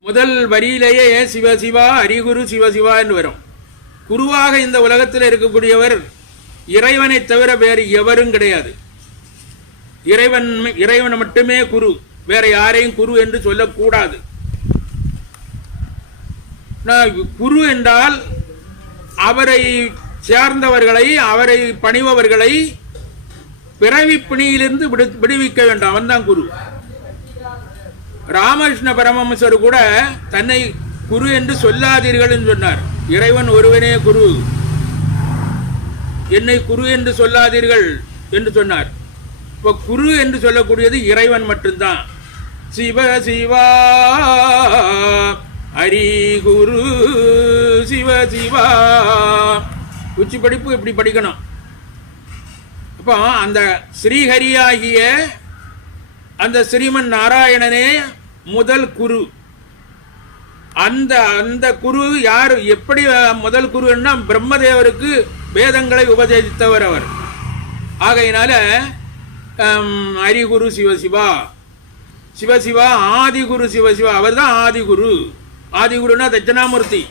முதல் வரியிலேயே சிவசிவா ஹரிகுரு சிவசிவா என்று வரும். குருவாக இந்த உலகத்தில் இருக்கக்கூடியவர் இறைவனை தவிர வேறு எவரும் கிடையாது. இறைவன் இறைவன் மட்டுமே குரு வேற யாரையும் குரு என்று சொல்லக்கூடாது. நான் குரு என்றால் அவரை சேர்ந்தவர்களை அவரை பணிபவர்களை பிறவி பிணியிலிருந்து விடு- விடுவிக்க வேண்டும். அவன்தான் குரு. ராமகிருஷ்ண பரமஹம்சர் கூட தன்னை குரு என்று சொல்லாதீர்கள் என்று சொன்னார். இறைவன் ஒருவனே குரு. என்னை குரு என்று சொல்லாதீர்கள் என்று சொன்னார். இப்போ குரு என்று சொல்லக்கூடியது இறைவன் மட்டும்தான். சிவ சிவா ஹரி குரு. சிவ சிவா. உச்சி படிப்பு இப்படி படிக்கணும். அப்போ அந்த ஸ்ரீஹரியாகிய அந்த ஸ்ரீமன் நாராயணனே முதல் குரு. அந்த அந்த குரு யார்? எப்படி முதல் குருன்னா பிரம்மதேவருக்கு வேதங்களை உபதேசித்தவர் அவர். ஆகையினால ஹரிகுரு சிவசிவா. சிவசிவா ஆதிகுரு சிவசிவா. அவர் தான் ஆதிகுரு. ஆதிகுருன்னா தட்சணாமூர்த்தி.